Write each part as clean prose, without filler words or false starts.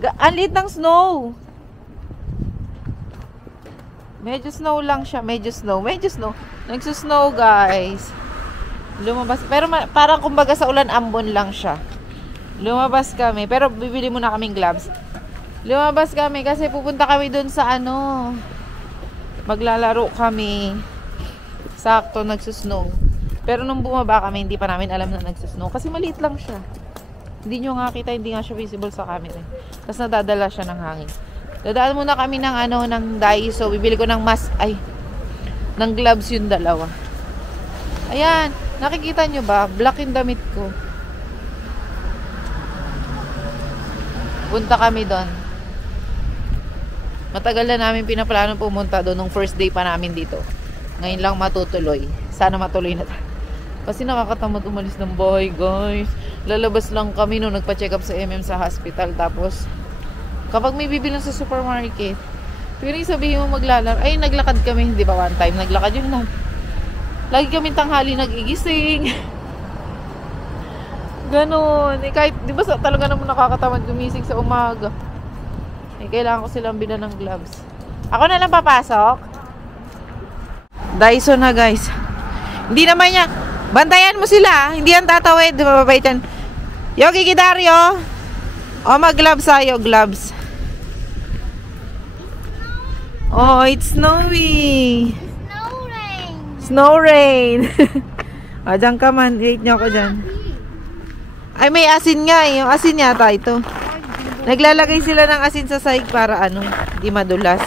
Ang liit ng snow. Medyo snow lang siya. Medyo snow. Nagsusnow, guys. Lumabas. Pero parang kumbaga sa ulan ambon lang siya. Lumabas kami. Pero bibili muna kaming gloves. Lumabas kami kasi pupunta kami dun sa ano. Maglalaro kami. Sakto, nagsusnow. Pero nung bumaba kami, hindi pa namin alam na nagsusnow. Kasi maliit lang siya. Hindi nyo nga kita, hindi nga siya visible sa camera. Tapos nadadala siya ng hangin. Dadaan muna kami ng ano, ng Daiso. Bibili ko ng mask, ng gloves yung dalawa. Ayan, nakikita nyo ba? Black yung damit ko. Punta kami doon. Matagal na namin pinaplano pumunta doon nung first day pa namin dito. Ngayon lang matutuloy. Sana matuloy na tayo. Kasi nakakatamad umalis ng bahay, guys. Lalabas lang kami nung nagpa-check up sa sa hospital. Tapos, kapag may bibilang sa supermarket, pero yung sabihin mo maglalaro, ay naglakad kami, hindi ba one time? Naglakad yun lang. Lagi kami tanghali nagigising. Ganon. Kahit, di ba talaga naman nakakatamad gumising sa umaga. Kailangan ko silang bilan ng gloves. Ako na lang papasok. Daiso na, guys. Hindi naman niya. Bantayan mo sila. Hindi yan tatawid. Mababait yan. Yogi Kidario. O, mag-gloves tayo. Gloves. Oh, it's snowy. Snow rain. Snow rain. O, dyan ka man. Wait nyo ako dyan. Ay, may asin nga. Yung asin yata ito. Naglalagay sila ng asin sa sahig para ano, di madulas.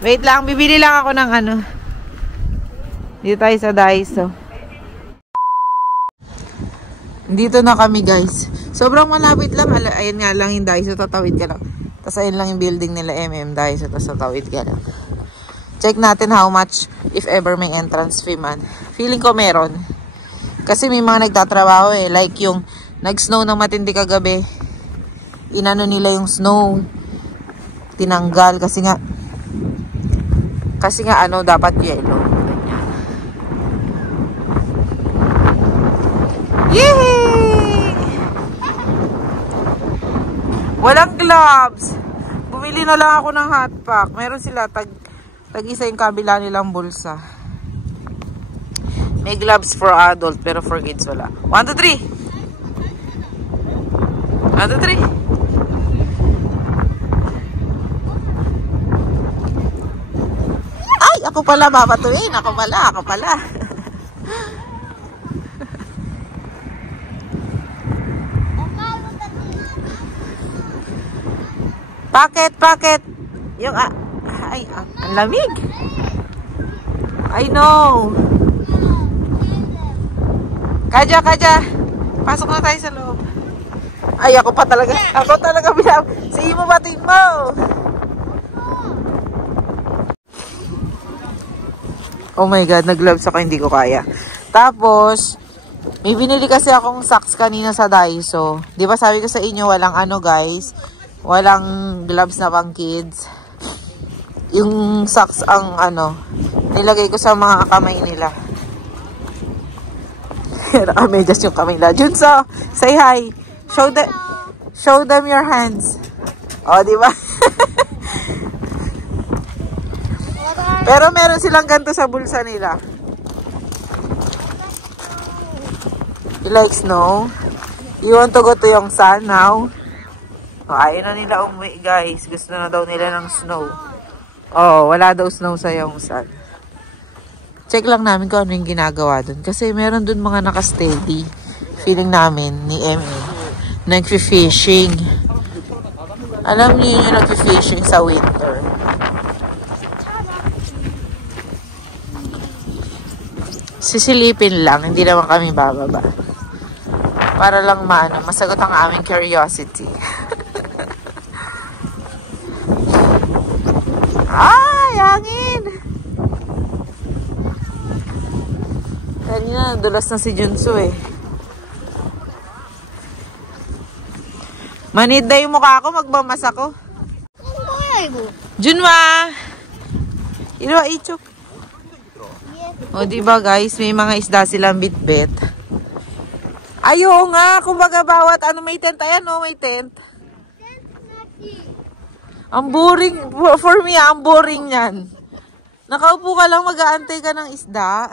Wait lang, bibili lang ako ng ano. Dito tayo sa Daiso. Dito na kami, guys. Sobrang malapit lang. Ayan nga lang yung Daiso, tatawid ka lang. Tapos ayun lang yung building nila Daiso, tapos tatawid ka lang. Check natin how much if ever may entrance fee man. Feeling ko meron. Kasi may mga nagtatrabaho like yung nag-snow ng matindi kagabi. Inano nila yung snow. Tinanggal kasi nga ano dapat yellow. Yay! Walang gloves. Bumili na lang ako ng hot pack. Meron sila tag-isa yung kabila nilang bulsa. May gloves for adult pero for kids wala. 1, 2, 3. 1, 2, 3. Ay, ako pala babatuin. Ako pala. Packet. Yung, ang lamig. I know. Kaja. Pasok na tayo sa loob. Ay, ako talaga sige mo batiin mo. Oh my God, nag-gloves ako, hindi ko kaya. Tapos, may binili kasi akong socks kanina sa Daiso. Di ba sabi ko sa inyo, walang ano guys, walang gloves na pang kids. Yung socks ang ano, nilagay ko sa mga kamay nila. Nakamedyas yung kamay nila. Junso, say hi. Show them your hands. Oh, di ba? Pero meron silang ganito sa bulsa nila. You like snow? You want to go to Yongsan now? Oh, ayaw na nila umuwi, guys. Gusto na daw nila ng snow. Oh, wala daw snow sa Yongsan. Check lang namin kung ano yung ginagawa dun. Kasi meron dun mga naka-steady. Feeling namin ni MA. Nag-fishing. Alam niyo yung nag-fishing sa winter. Sisilipin lang. Hindi naman kami bababa. Para lang masagot ang aming curiosity. Ay, hangin! Kanina, dulas na si Junso eh. Manid na yung mukha ko, magmamas ako. Junwa! Ilo, ichok. O, diba guys, may mga isda silang bitbit. Ayaw nga, kumbaga bawat ano may tent. Ayan o, may tent. Ang boring. For me, ang boring yan. Nakaupo ka lang, mag-aantay ka ng isda.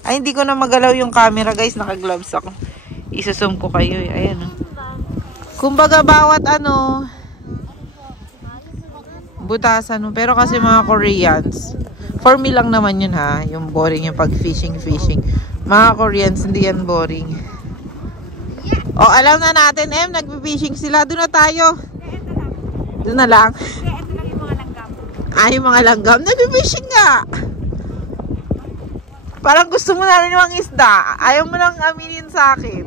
Ay, hindi ko na magalaw yung camera, guys. Naka-gloves ako. Isusum ko kayo. Ayan, oh. Kumbaga, bawat ano, butasan. Pero kasi mga Koreans, for me lang naman yun, ha. Yung boring yung pag-fishing. Mga Koreans, hindi yan boring. O, alam na natin, nagpi-fishing sila. Doon na tayo. Doon na lang. Ay, yung mga langgam. Nagpi-fishing nga. Parang gusto mo namin yung isda. Ayaw mo lang aminin sa akin.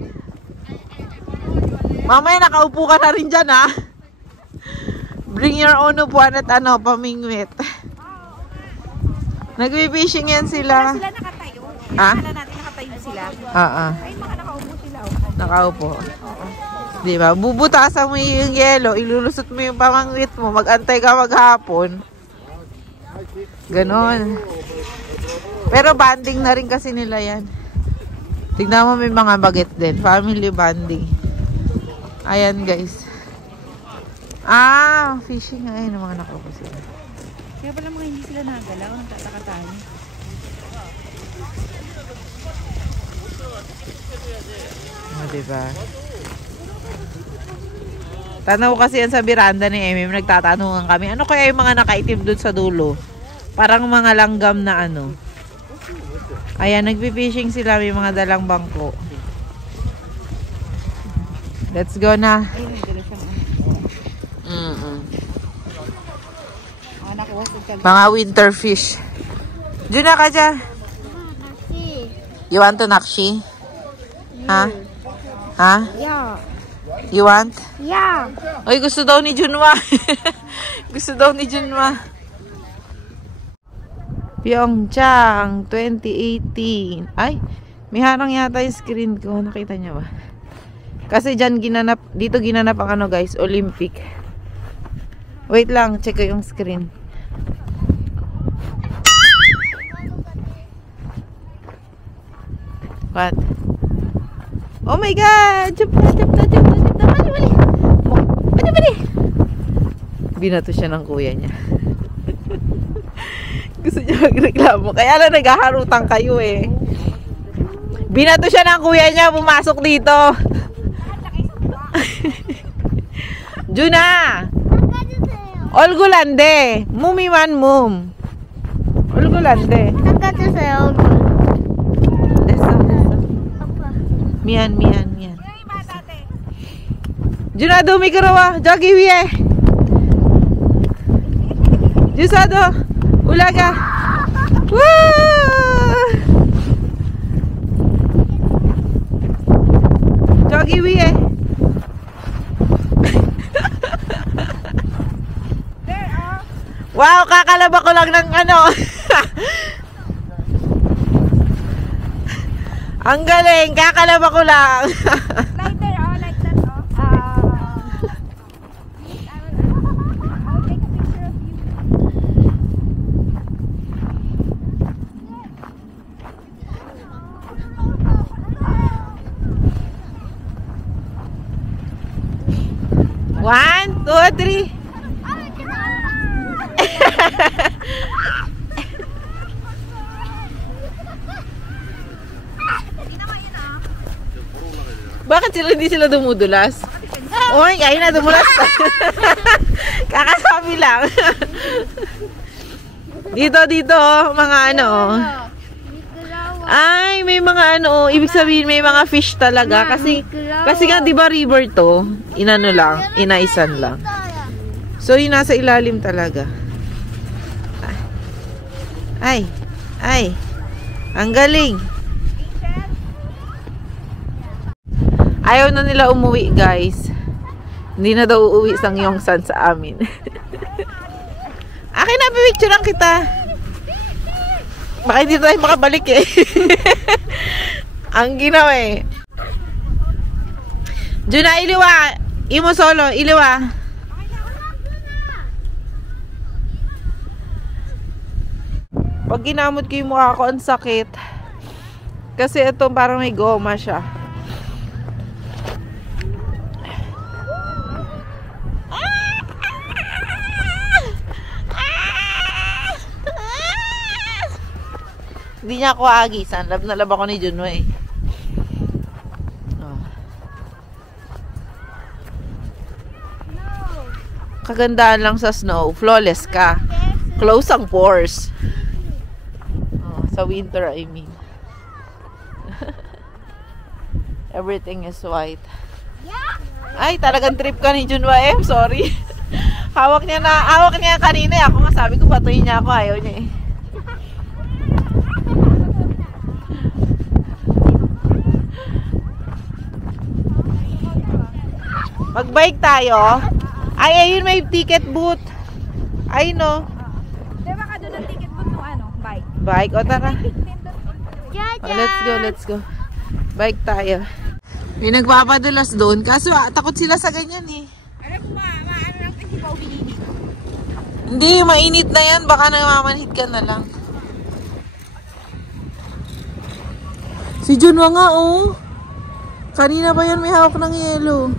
Mamaya nakaupo ka na rin dyan, ha? Bring your own upuan at pamingwit. Nagpi-fishing yan sila. Sila nakatayo. Ha? Akala natin nakatayo sila. Ay, mga nakaupo sila. Nakaupo. Diba? Bubutasan mo yung yelo, ilulusot mo yung pamangwit mo, mag-antay ka maghapon. Ganon. Pero banding na rin kasi nila yan. Tignan mo, may mga baget din. Family banding. Ayan, guys. Fishing. Ayun, mga nakaupo sila. Kaya pala mga hindi sila nagalaw. Nagtataka tayo. Diba? Tanaw kasi yan sa biranda ni Emmy. Nagtatanungan kami. Ano kaya yung mga nakaitim doon sa dulo? Parang mga langgam na ano. Ayan, nagpi-fishing sila. May mga dalang bangko. Let's go na. Ay, may dala siyang Mga winter fish. Diyan na ka dyan. You want to nakshi? Ha? Ha? Yeah. You want? Yeah. Oy, gusto daw ni Junwa. Gusto daw ni Junwa. Pyeongchang 2018. Ay, may harang yata yung screen ko. Nakita niya ba? Kasi dyan ginanap, dito ginanap ang ano guys, Olympic. Wait lang, check ko yung screen. What? Oh my God! Jump na! Mali! Binato siya ng kuya niya. Gusto niya magreklamo. Kaya lang naghaharutan kayo eh. Binato siya ng kuya niya, pumasok dito. Juna! Olgulande! Mumiman mum! Olgulande! Mian. Juna dumi karawa, jagi wiye. Jusado, ulaga. Woo! Jagi wiye. Wow, kakalaba ko lang ng ano. Ang galing, kakalaba ko lang. Like there, like that, I'll take a picture of you. One, two, three. Bakit hindi sila dumudulas? Oy, kaya na dumulas. Kakasabi lang. dito, mga ano. Ay, may mga ano, ibig sabihin may mga fish talaga kasi nga 'di ba river to, inano lang, inaisan lang. So, yun nasa ilalim talaga. Ay. Ang galing. Ayaw na nila umuwi, guys. Hindi na daw uuwi sang Yongsan sa amin. Akin na, pipicturean kita. Baka hindi tayo makabalik eh. Ang ginawa eh. Juna, iliwa. Imo solo, iliwa. Pag ginamot ko yung mukha ko, ang sakit. Kasi ito parang may goma siya. Hindi niya ako aagisan. Love na love ako ni Junwa eh. Oh. Kagandaan lang sa snow. Flawless ka. Close ang pores. Oh, sa winter, I mean. Everything is white. Ay, talagang trip ka ni Junwa M. Sorry. hawak niya kanina eh. Ako nga sabi ko, batuhin niya ako. Ayaw niya eh. Mag-bike tayo. Ay, ayun may ticket booth. Ay, no. Di ba ka doon ang ticket booth ng ano? Bike. Bike, o tara. Oh, let's go. Bike tayo. May nagpapadulas doon. Kaso takot sila sa ganyan eh. Alam mo ano lang kasi pa ubinibig. Hindi, mainit na yan. Baka namamanhid ka na lang. Si Junwa nga oh. Kanina pa yan may hawak ng yelo.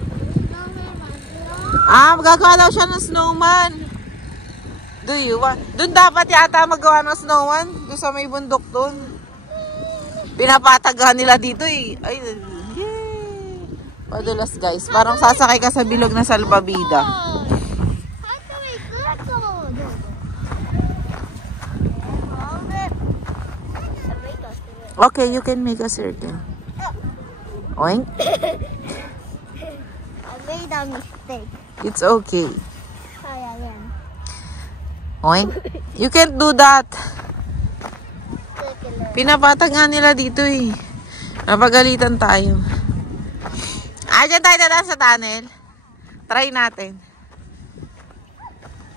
Magagawa daw siya ng snowman. Do you want? Doon dapat yata magawa ng snowman. Doon sa may bundok doon. Pinapatagahan nila dito eh. Ay, yay! Padulas guys. Parang sasakay ka sa bilog na salbabida. Okay, you can make a circle. Oink. I made a mistake. It's okay. Try again. Oink. You can't do that. Circular. Pinapatag nga nila dito eh. Napagalitan tayo. Dyan tayo dadaan sa tunnel. Try natin.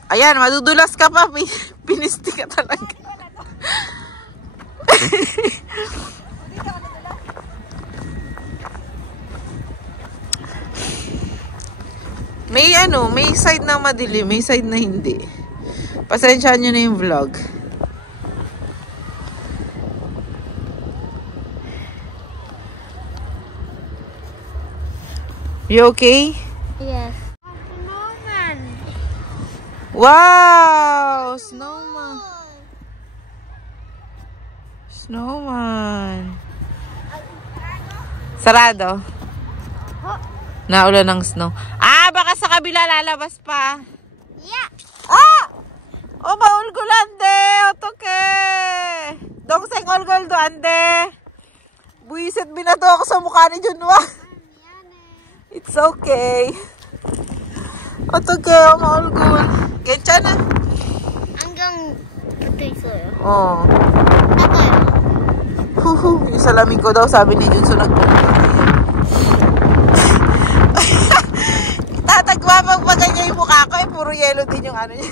Ayan, madudulas ka pa. Pinisti ka talaga. May may side na madilim, may side na hindi. Pasensyahan nyo na yung vlog. You okay? Yes. Snowman. Wow! Snowman. Snowman. Sarado. Naulan ng snow. Baka sa kabila lalabas pa. Yeah. Oh, maulgulande. Otoke. Dongseng olgol doande. Buisit binato ako sa mukha ni Junwa. It's okay. Otoke, maulgul. Gencha na. Hanggang ito sa'yo. Oh. Ako yun. Yung salamin ko daw, sabi ni Junso tatagwa pag ganyan yung mukha ko eh, puro yellow din yung ano niya.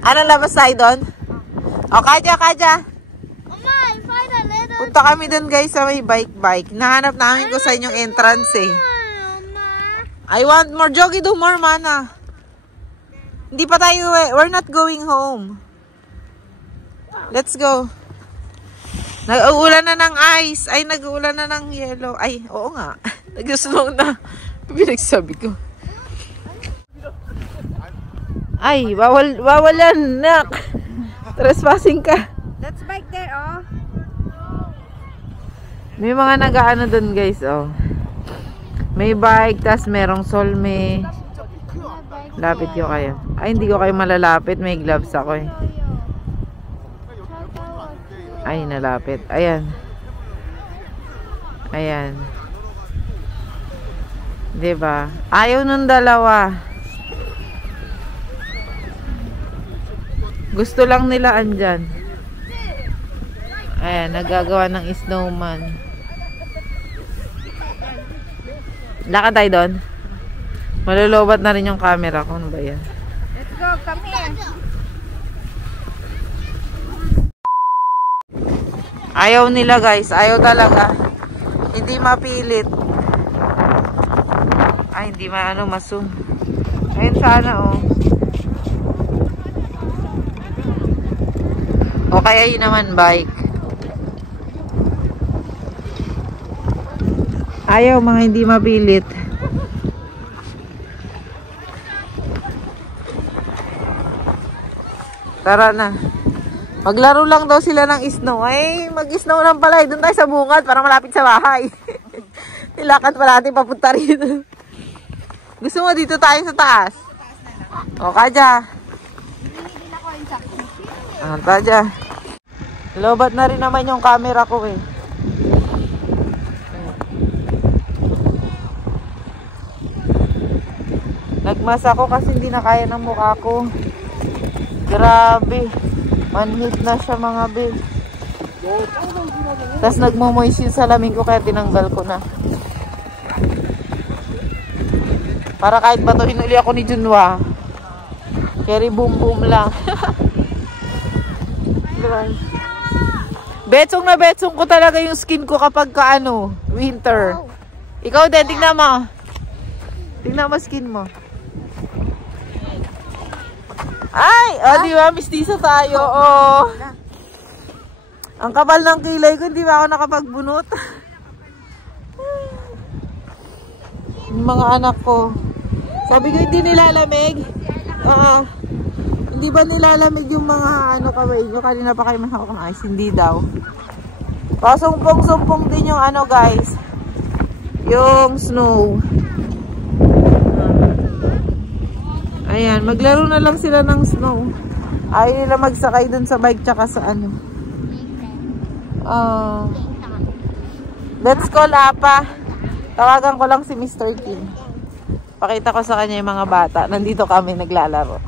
Ano labas tayo doon? O, Kaja. Mama, I find a little. Punta kami doon guys sa may bike. Nahanap namin ko sa inyong entrance eh. Mama. I want more. Jogi, do more, mana. Hindi pa tayo eh. We're not going home. Let's go. Nag-uulan na ng ice. Ay, nag-uulan na ng yellow. Ay, oo nga. Nag-snow na. Pinagsabi ko. Ay, bawal yan, nak. Trespassing ka. Let's bike there, oh. May mga nag-ano dun, guys, oh. May bike, tas merong solme. Lapit ko kayo. Ay, hindi ko kayo malalapit. May gloves ako eh. Ay, nalapit. Ayan. Ayan. Diba? Ayaw nung dalawa. Gusto lang nila andyan. Ayan, nagagawa ng snowman. Lakad tayo doon. Malulubat na rin yung camera ko. Ano ba yan? Let's go, come here. Ayaw nila guys. Ayaw talaga. Hindi mapilit. Ay, hindi masum. Ayun sana oh. O kaya yun naman bike. Ayaw mga hindi mapilit. Tara na. Maglaro lang daw sila ng snow. Ay, mag-snow lang pala. Doon tayo sa bungad para malapit sa bahay. Nilakad pa natin papunta rito. Gusto mo dito tayo sa taas? O, Kaja. Kaja. Lobat na rin naman yung camera ko eh. Nagmas ako kasi hindi na kaya ng mukha ko. Grabe. Manhit na siya mga babe. Tapos nagmo-moist yung salamin ko kaya tinanggal ko na. Para kahit batuhin uli ako ni Junwa. Carry boom boom lang. Betsong na betsong ko talaga yung skin ko kapag winter. Ikaw din, tingnan mo. Tingnan mo skin mo. Ay! Di ba? Mistiso tayo. Ang kapal ng kilay ko, hindi ba ako nakapagbunot? Yung mga anak ko. Sabi ko, hindi nilalamig. Hindi ba nilalamig yung mga kamay nyo? Kanina pa kayo mahawak ng ice. Hindi daw. Sumpong-sumpong din yung guys. Yung snow. Ayan, maglaro na lang sila ng snow. Ayaw nila magsakay dun sa bike tsaka sa Let's call Apa. Tawagan ko lang si Mr. King. Pakita ko sa kanya yung mga bata. Nandito kami naglalaro.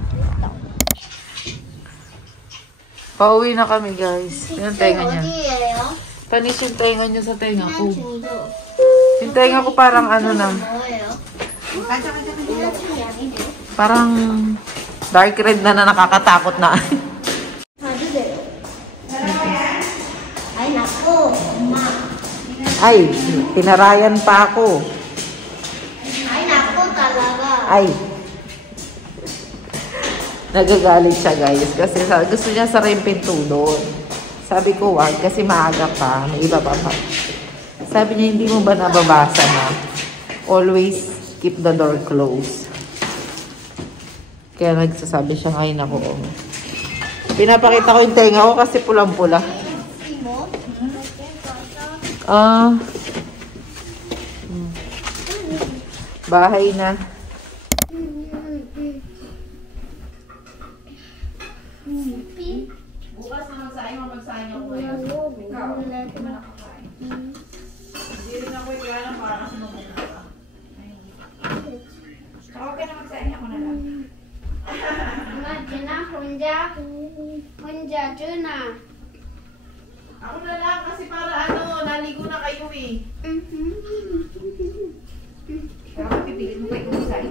Pauwi na kami guys. Yung tenga niya. Panis yung tenga niya sa tenga ko. Yung tenga ko parang na. Parang dark red na nakakatakot na. Ay, naku, ma. Ay, pinarayan pa ako. Ay, naku talaga. Ay. Nagagalit siya guys. Kasi gusto niya sarin pinto doon. Sabi ko wag kasi maaga pa. May iba pa pa. Sabi niya hindi mo ba nababasa na? Always keep the door closed. Kaya nagsasabi siya ngayon ako. Pinapakita ko yung tenga ko kasi pulang-pula. Bahay na. Bukas na magsaing ako ngayon. Ikaw, hindi mo nakakain. Hindi rin ako yung para kasi magpupunta. Okay na magsaing ako na lang. Ako na lang kasi para naligo na kayo eh. Kaya pipilin mo kayo kung sa'yo.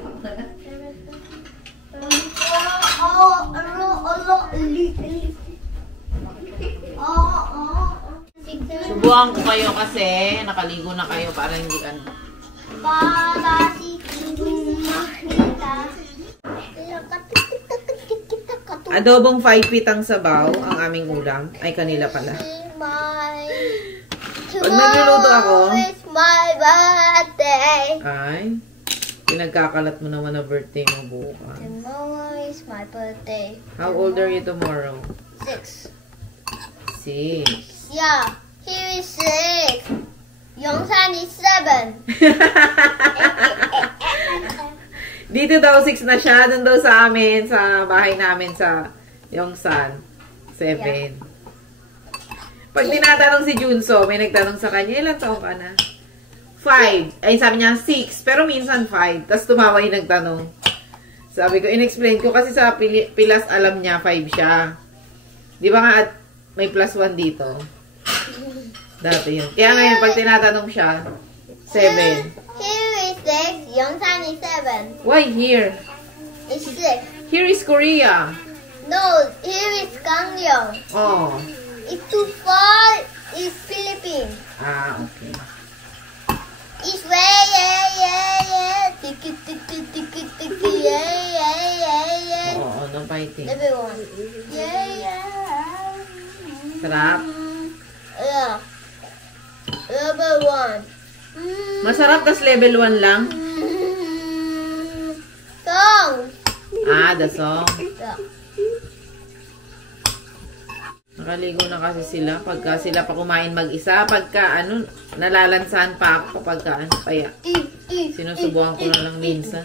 Subuhan ko kayo kasi nakaligo na kayo para hindi Para si makita. Adobong 5 feet ang sabaw, ang aming ulam. Ay, kanila pala. Pag nagluluto ako, it's my birthday. ay, pinagkakalat mo naman na birthday mo bukas. Tomorrow is my birthday. How old are you tomorrow? 6. 6. Yeah, here is 6. Yongsan is 7. Dito daw 6 na siya. Doon daw sa amin, sa bahay namin sa Yongsan. 7. Yeah. Pag tinatanong si Junso, may nagtanong sa kanya, ilan taong ka na? 5. Ay, sabi niya 6. Pero minsan 5. Tapos tumawa yung nagtanong. Sabi ko, in-explain ko kasi sa Pilas alam niya 5 siya. Di ba nga at may plus 1 dito? Dati yun. Kaya ngayon, pag tinatanong siya, 7. Here is 6. Yongsan is 7. Why here? It's 6. Here is Korea. No, here is Gangneung. Oh. It's too far. It's Philippines. Ah, okay. It's way, yeah. Tiki, tiki, tiki, tiki, yeah. Oo, no fighting. Everyone. Yeah. Sarap. Yeah. Level 1. Masarap, tas level 1 lang. Song. Ah, the song. Yeah. Nakaligo na kasi sila. Pagka sila pa kumain mag-isa. Pagka ano, nalalansahan pa ako pagka ano. Kaya sinusubukan ko na lang minsan.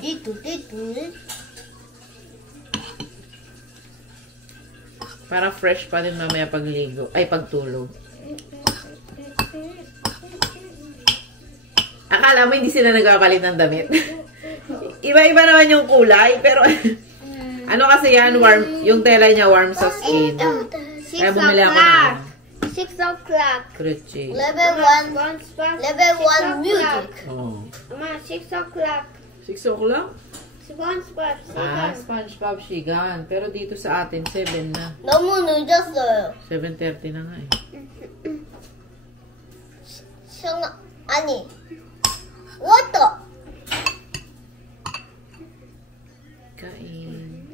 Para fresh pa din mamaya pagligo. Ay, pagtulog. Akala mo hindi sila nagpapalit ng damit. Iba-iba naman yung kulay. Pero ano kasi yan, warm, yung tela niya warm sa skin. Kaya bumili ako na. 6 o'clock. Crunchy. Level 1 music. Oh. Mama, 6 o'clock. 6 o'clock? SpongeBob. SpongeBob Shigan. Pero dito sa atin, 7 na. 너무 늦었어요. 7:30 na nga eh. 아니. 워터. Kain.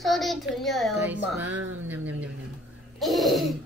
소리 들려요, Guys, 엄마. ma'am. Nyam, nyam, nyam, nyam.